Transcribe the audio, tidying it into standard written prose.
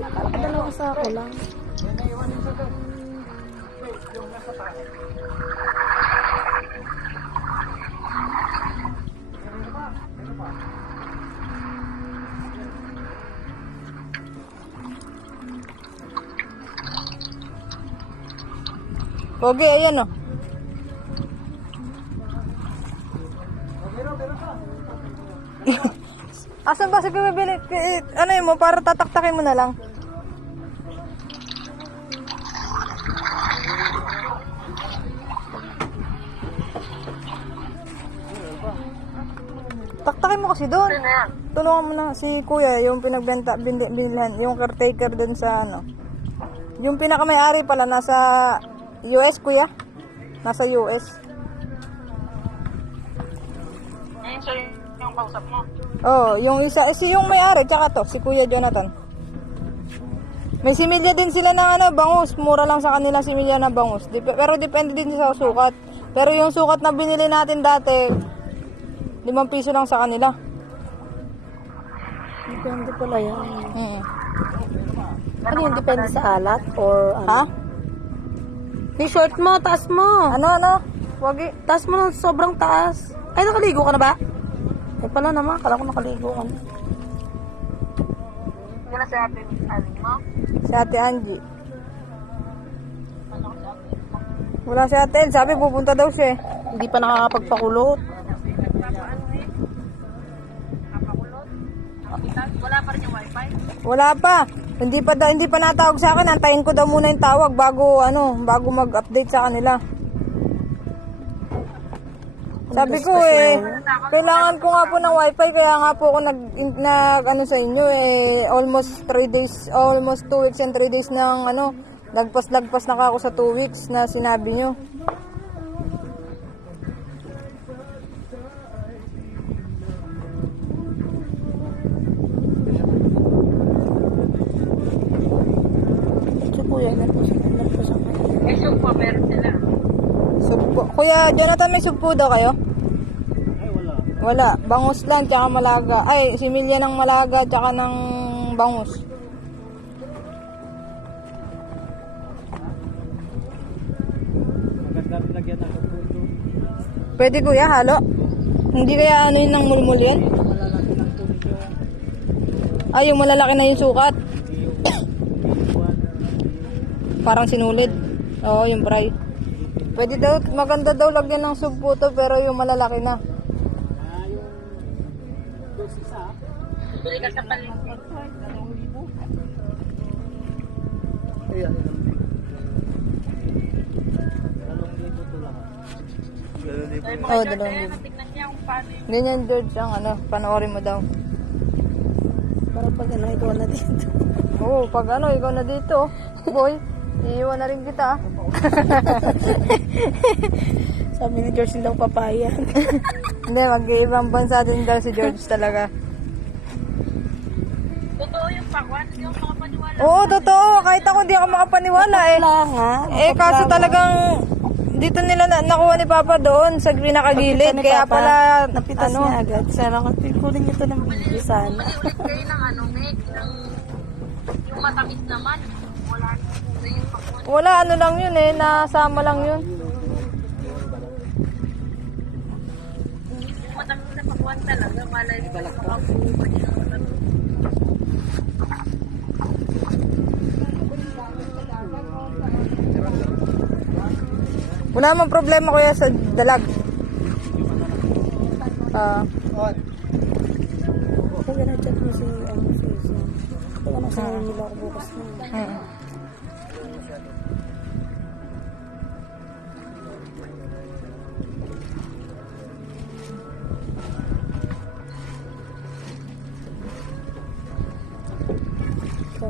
Dalawa sa ako lang. Yan na iwan sa doon. Yung nasa taas. Meron pa. Pogi, ayan o. Meron pa. Asan ba sige bibili? Ano yun mo, para tataktakin mo na lang. Taktakin mo kasi doon. Tulungan mo na si kuya, yung pinagbenta, binilhan, yung caretaker dun sa ano. Yung pinaka-may-ari pala, nasa US, kuya. Nasa US. Ayun siya yung kausap mo. Oh, yung isa, yung may-ari, tsaka to, si Kuya Jonathan. May similya din sila ng ano, bangus. Mura lang sa kanila similya na bangus. Pero depende din sa sukat. Pero yung sukat na binili natin dati, 5 piso lang sa kanila. Depende pala yan. Hmm. Ano yung depende sa alat? Or ano? Ha? Yung short mo, taas mo. Ano? Wagi. Taas mo ng sobrang taas. Ay, nakaligo ka na ba? Ay pala naman, akala ko nakaligo ka na. Wala sa atin, aling mo. Si Ate Angie. Wala si Ate El. Sabi pupunta daw siya eh. Hindi pa nakakapagpakulot. Wala pa rin yung wifi? Wala pa. Hindi pa natawag sa akin. Antayin ko daw muna yung tawag bago mag-update sa kanila. Sabi ko kailangan ko nga po ng wifi, kaya nga po ako nag sa inyo almost 3 days, almost 2 weeks and 3 days ng lagpas na ako sa 2 weeks na sinabi nyo. Si kuya, nagpasok. Eh, so po, meron sila. Sugpo. Kuya Jonathan, may sugpo daw kayo? Ay, wala. Wala. Bangus lang, tsaka malaga. Ay, similya ng malaga, tsaka ng bangus. Maganda rin lagyan ng puto. Pwede kuya, halo? Hindi kaya ano yun ng mulmul yan? Malalaki ng tubig yung Ay, yung malalaki na yung sukat. Parang sinulid. Oo, yung fry. Pwede daw, maganda daw lagyan ng sugpo to, pero yung malalaki na. yung dosis ha. Bili ka sa palengke. 2,000. Ayan. 2,000 to lahat. 2,000. Oo, 2,000. Tignan niya kung paano yung Ganyan, George, ang panoorin mo daw. Para pag ikaw na dito. Oo, pag ikaw na dito, boy, iiwan na rin kita. Sabi ni George, hindi ako papayag. Hindi, mag-iibang bansa din daw si George talaga. totoo yung pakwan, yung makapaniwala. Oo, totoo. Kahit ako di ako makapaniwala eh. Wala nga. Kaso talagang dito nila nakuha ni Papa doon sa pinakagilid. Kaya pala, napitas niya agad. Sana ko, kunin ito ng video sana. Ulit kayo ng Meg, yung matamis naman. Wala na yung pakwan. wala lang yun eh. Nasama lang yun. Yung matamis na pakwan talaga, malay mo yung makabuo niya. Wala mang problema kuya sa dalag. Kaya na-chat mo si Susan. Kaya na sa nila ako bukas na. So,